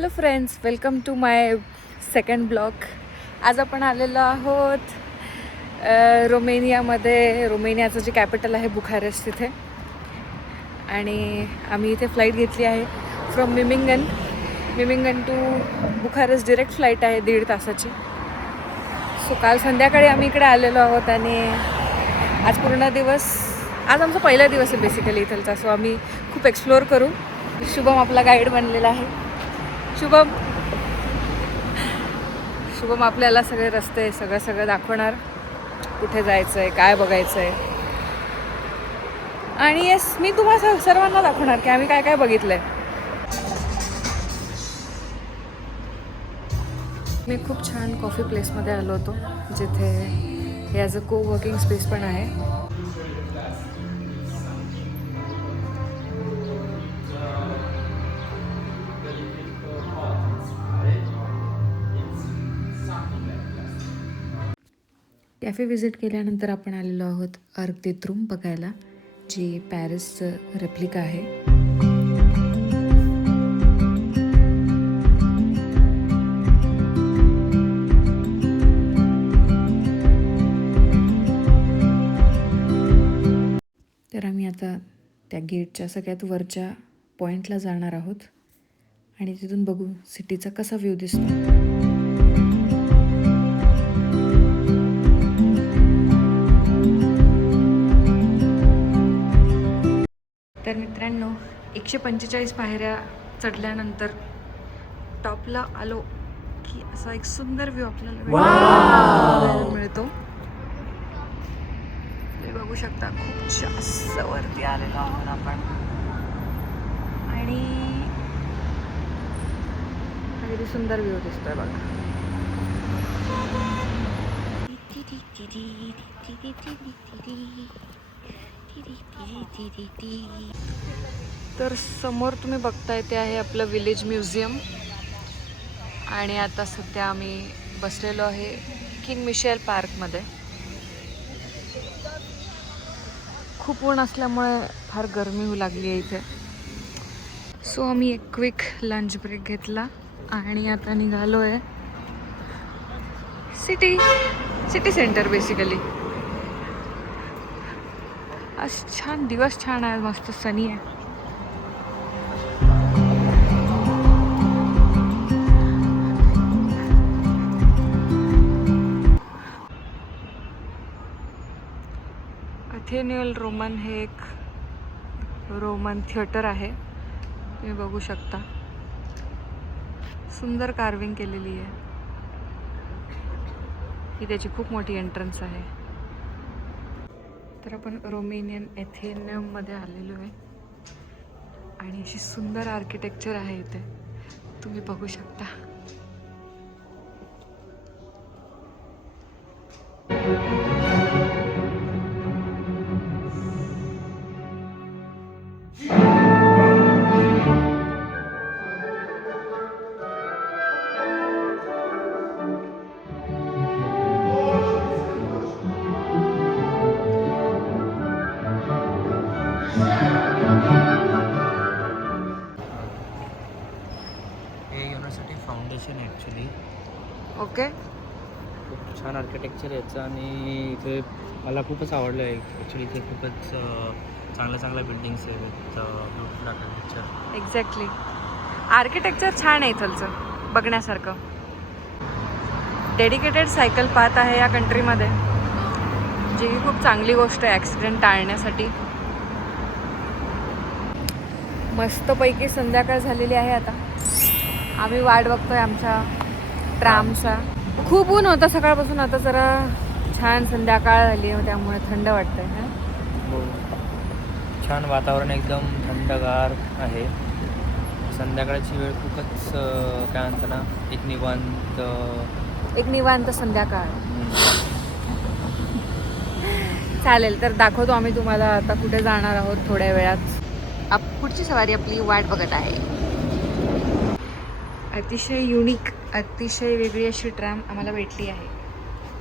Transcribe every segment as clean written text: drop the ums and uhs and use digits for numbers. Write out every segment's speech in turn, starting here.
Hello friends, welcome to my second blog. आज आपण आलेलो आहोत रोमेनियाचं जे कॅपिटल आहे बुखारेस्ट तिथे. आणि आम्ही इथे फ्लाईट घेतली आहे from Memmingen to Bucharest. Direct flight आहे 1.5 तासाची. सो काल संध्याकाळी आम्ही इकडे आलेलो आहोत आणि आज आमचा पहिला दिवस आहे बेसिकली इथलचा. सो आम्ही खूप एक्सप्लोअर करू. शुभम आपला गाईड बनलेला आहे. शुभम आपल्याला सगळे रस्ते सगळं दाखवणार, कुठे जायचं आहे, काय बघायचं आहे. आणि येस, मी तुम्हाला सर्वांना दाखवणार की आम्ही काय काय बघितलं आहे. मी खूप छान कॉफी प्लेसमध्ये आलो होतो, जिथे हे ॲज अ वर्किंग स्पेस पण आहे. कॅफे व्हिजिट केल्यानंतर आपण आलेलो आहोत अर्क दे ट्रुम बघायला, जी पॅरिसचं रेप्लिका आहे. तर आम्ही आता त्या गेटच्या सगळ्यात वरच्या पॉईंटला जाणार आहोत आणि तिथून बघू सिटीचा कसा व्ह्यू दिसतो. तर मित्रांनो, 145 पायऱ्या चढल्यानंतर टॉपला आलो की असा एक सुंदर व्ह्यू आपल्याला मिळतो. तुम्ही बघू शकता, खूप जास्त वरती आलेलो आहोत आपण आणि अगदी सुंदर व्ह्यू दिसतोय बघा. तर समोर तुम्ही बघताय ते आहे आपलं विलेज म्युझियम. आणि आता सध्या आम्ही बसलेलो आहे किंग मिशेल पार्कमध्ये. खूप ऊन असल्यामुळे फार गरमी होऊ लागली आहे इथे. सो आम्ही एक क्विक लंच ब्रेक घेतला आणि आता निघालो आहे सिटी सेंटर बेसिकली. आज दिवस छान आहे, मस्त सनी आहे. अथेन्युअल रोमन हे एक रोमन थिएटर आहे. तुम्ही बघू शकता, सुंदर कार्विंग केलेली आहे. ही त्याची खूप मोठी एंट्रन्स आहे. तर आपण रोमेनियन एथेनियममध्ये आलेलो आहे आणि अशी सुंदर आर्किटेक्चर आहे इथे, तुम्ही बघू शकता. फाउंडेशन आहे ॲक्च्युली. ओके. खूप छान आर्किटेक्चर याचं आणि इथे मला खूपच आवडलं आहे ॲक्च्युली. इथे खूपच चांगल्या बिल्डिंग्स आहेत, ब्युटिफुल आर्किटेक्चर. एक्झॅक्टली, आर्किटेक्चर छान आहे इथलचं बघण्यासारखं. डेडिकेटेड सायकल पाथ आहे या कंट्रीमध्ये, जी खूप चांगली गोष्ट आहे ॲक्सिडेंट टाळण्यासाठी. मस्तपैकी संध्याकाळ झालेली आहे. आता आम्ही वाट बघतोय आमच्या ट्रामचा. खूप ऊन होता सकाळपासून, आता जरा छान संध्याकाळ झाली, त्यामुळे थंड वाटतंय. हो, छान वातावरण, एकदम थंडगार आहे. संध्याकाळची वेळ खूपच काय म्हणतं ना, एक निवांत संध्याकाळ. चालेल, तर दाखवतो आम्ही तुम्हाला आता कुठे जाणार आहोत थोड्या वेळात. पुढची सवारी आपली वाट बघत आहे. अतिशय युनिक, अतिशय वेगळी अशी ट्राम आम्हाला भेटली आहे.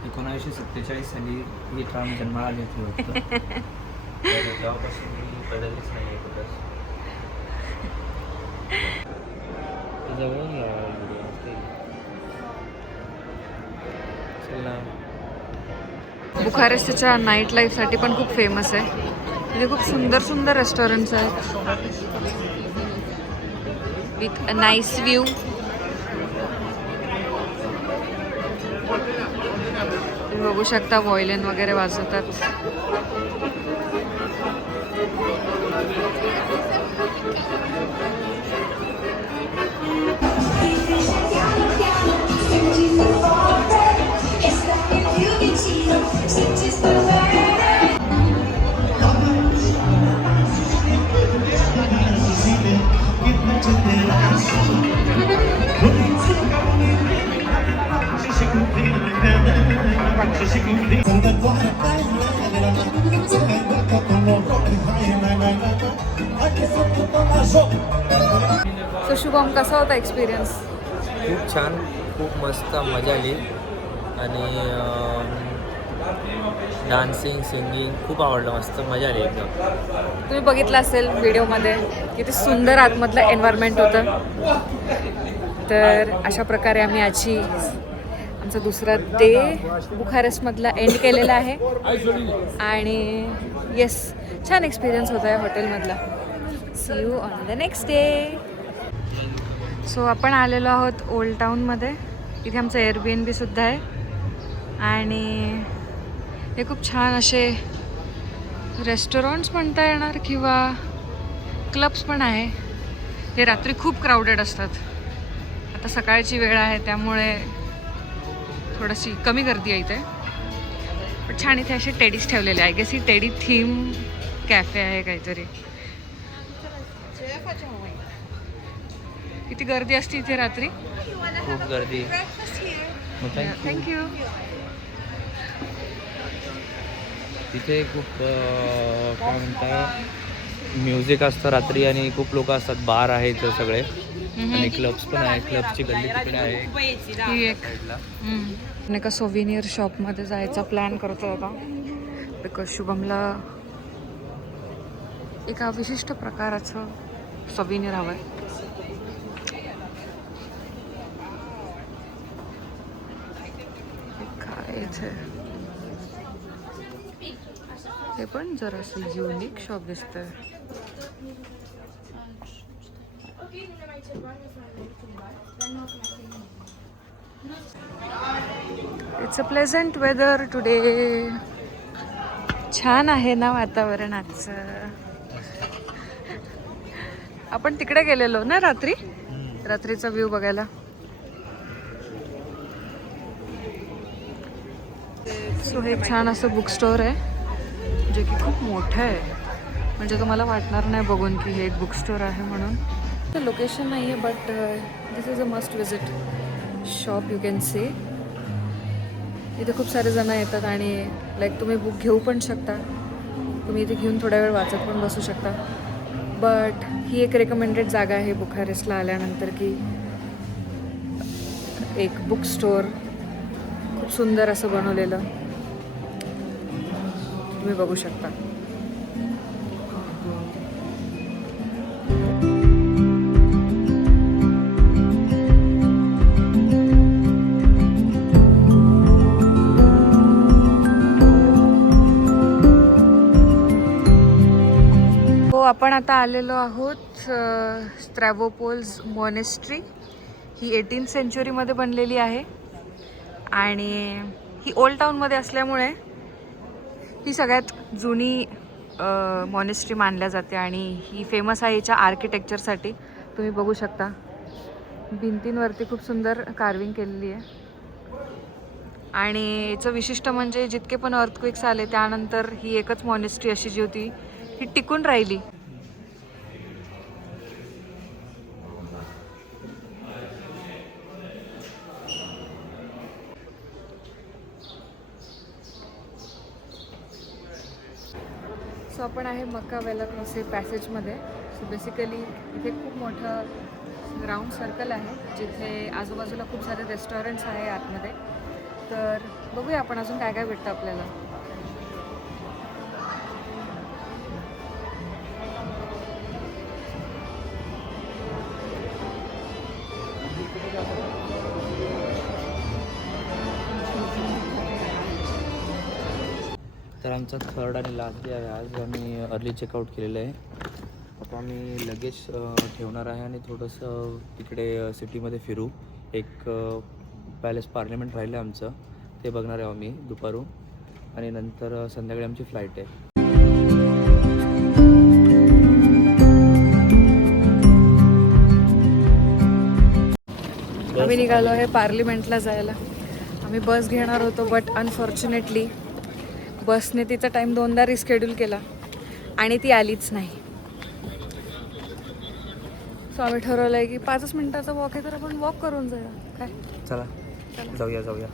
1947 साली ही ट्राम जन्माला आली होती. तेव्हापासून मी बदललीच नाही आहे कुठंच. जवळून व्हिडिओ चला. बुखारेस्टच्या नाईट लाईफसाठी पण खूप फेमस आहे. इथे खूप सुंदर सुंदर रेस्टॉरंट्स आहेत विथ अ नाईस व्ह्यू. तुम्ही बघू शकता व्हायोलिन वगैरे वाजवतात. सो शुभम, कसा होता एक्सपिरियन्स? खूप छान, खूप मस्त मजा आली आणि डान्सिंग सिंगिंग खूप आवडलं. मस्त मजा आली एकदम. तुम्ही बघितलं असेल व्हिडिओमध्ये किती सुंदर आतमधलं एन्व्हायरमेंट होतं. तर अशा प्रकारे आम्ही आजची आमचा दुसरा डे बुखारेस्टमधला एंड केलेला आहे. आणि येस, छान एक्सपिरियन्स होता या हॉटेलमधला. See you on the next day. So आपण आलेलो आहोत ओल्ड टाऊनमध्ये. इथे आमचं एअरबीएनबी सुद्धा आहे आणि हे खूप छान असे रेस्टॉरंट्स म्हणता येणार किंवा क्लब्स पण आहे. हे रात्री खूप क्राऊडेड असतात. आता सकाळची वेळ आहे त्यामुळे थोडीशी कमी गर्दी आहे इथे. पण छान इथे असे टेडीज ठेवलेले आहे. गेस ही टेडी थीम कॅफे आहे काहीतरी. किती गर्दी असते इथे रात्री. खूप गर्दी. थँक्यू. तिथे खूप काय म्हणतात म्युझिक असतं रात्री आणि खूप लोक असतात. बार आहेत सगळे आणि क्लब्स पण आहेत. क्लबची गल्ली तिकडे आहे ही एक एका सोव्हिनियर शॉपमध्ये जायचा प्लॅन करतोय आता. बिकॉज शुभमला एका विशिष्ट प्रकाराचं सोव्हिनियर हवं आहे. काय इथे हे पण जरासं युनिक शॉप दिसतंय. It's a pleasant weather today. छान आहे ना वातावरण आजचं. आपण तिकडे गेलेलो ना रात्रीचा व्ह्यू बघायला. सो हे छान असं बुक स्टोअर आहे जे की खूप मोठं आहे. म्हणजे तुम्हाला वाटणार नाही बघून की हे एक बुक स्टोअर आहे म्हणून. तर लोकेशन नाही आहे but this is a must visit shop. You can see इथे खूप सारे जण येतात आणि लाईक तुम्ही बुक घेऊ पण शकता. तुम्ही इथे घेऊन थोड्या वेळ वाचत पण बसू शकता. बट ही एक रेकमेंडेड जागा आहे बुखारेस्टला आल्यानंतर की एक बुक स्टोअर खूप सुंदर असं बनवलेलं तुम्ही बघू शकता. आपण आता आलेलो आहोत स्ट्रॅव्होपोल्स मॉनेस्ट्री. ही 18th सेंचुरीमध्ये बनलेली आहे आणि ही ओल्ड टाऊनमध्ये असल्यामुळे ही सगळ्यात जुनी मॉनेस्ट्री मानल्या जाते आणि ही फेमस आहे हिच्या आर्किटेक्चरसाठी. तुम्ही बघू शकता भिंतींवरती खूप सुंदर कार्विंग केलेली आहे. आणि याचं विशिष्ट म्हणजे जितके पण अर्थक्वेक्स आले त्यानंतर ही एकच मॉनेस्ट्री अशी जी होती ही टिकून राहिली. सो आपण आहे मक्का वेला क्रॉसे पॅसेजमध्ये. सो बेसिकली इथे खूप मोठं राऊंड सर्कल आहे जिथे आजूबाजूला खूप सारे रेस्टॉरंट्स आहे आतमध्ये. तर बघूया आपण अजून काय काय भेटतं आपल्याला. तर आमचा थर्ड आणि लास्ट डे आहे आज. आम्ही अर्ली चेकआउट केलेलं आहे. आता आम्ही लगेज ठेवणार आहे आणि थोडंसं इकडे सिटीमध्ये फिरू. एक पॅलेस पार्लिमेंट राहिलं आहे आमचं, ते बघणार आहे आम्ही दुपारून. आणि नंतर संध्याकाळी आमची फ्लाईट आहे. आम्ही निघालो आहे पार्लिमेंटला जायला. आम्ही बस घेणार होतो, बट अनफॉर्च्युनेटली बसने तिचा टाईम 2दा रिस्केड्यूल केला आणि ती आलीच नाही. सो आम्ही ठरवलं आहे की 5 मिनिटाचा वॉक आहे, तर आपण वॉक करून जाऊया. काय चला जाऊया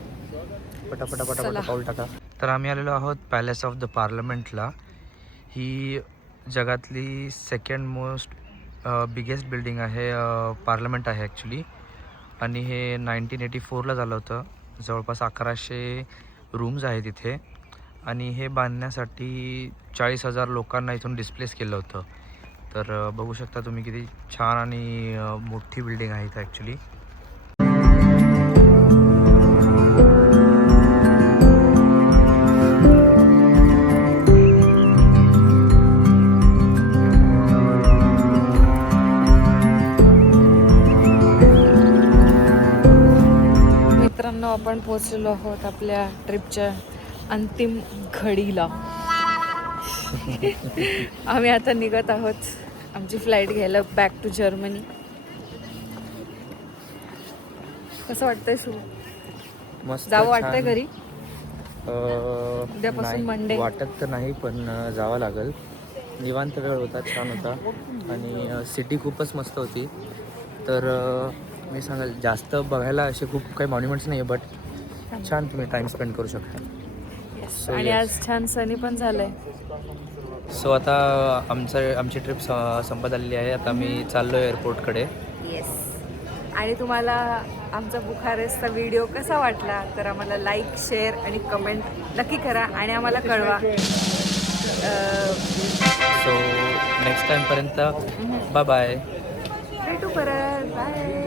पटापटा चला. पाऊल टाका. तर आम्ही आलेलो आहोत पॅलेस ऑफ द पार्लमेंटला. ही जगातली सेकंड मोस्ट बिगेस्ट बिल्डिंग आहे, पार्लमेंट आहे ॲक्च्युली. आणि हे 1984ला झालं होतं. जवळपास 1100 रूम्स आहेत इथे. आणि हे बांधण्यासाठी 40,000 लोकांना इथून डिस्प्लेस केलं होतं. तर बघू शकता तुम्ही किती छान आणि मोठी बिल्डिंग आहे इथं ॲक्च्युली. मित्रांनो, आपण पोहोचलेलो आहोत आपल्या ट्रिपच्या अंतिम घडीला. आम्ही आता निघत आहोत आमची फ्लाईट घ्यायला बॅक टू जर्मनी. कसं वाटतंय सुरू? मस्त जावं वाटतंय घरी? उद्यापासून नाही, मंडे. वाटत तर नाही, पण जावं लागेल. निवांत वेळ होता, छान होता. आणि सिटी खूपच मस्त होती. तर मी सांगाल जास्त बघायला असे खूप काही मॉन्युमेंट्स नाही आहे, बट छान तुम्ही टाईम स्पेंड करू शकता. आणि आज छान सनी पण झालंय. सो आता आमची ट्रिप संपत आलेली आहे. आता मी चाललो आहे एअरपोर्टकडे. येस. आणि तुम्हाला आमचा बुखारेस्टचा व्हिडिओ कसा वाटला तर आम्हाला लाईक, शेअर आणि कमेंट नक्की करा आणि आम्हाला कळवा. सो नेक्स्ट टाईमपर्यंत बाय बाय. भेटू परत. बाय.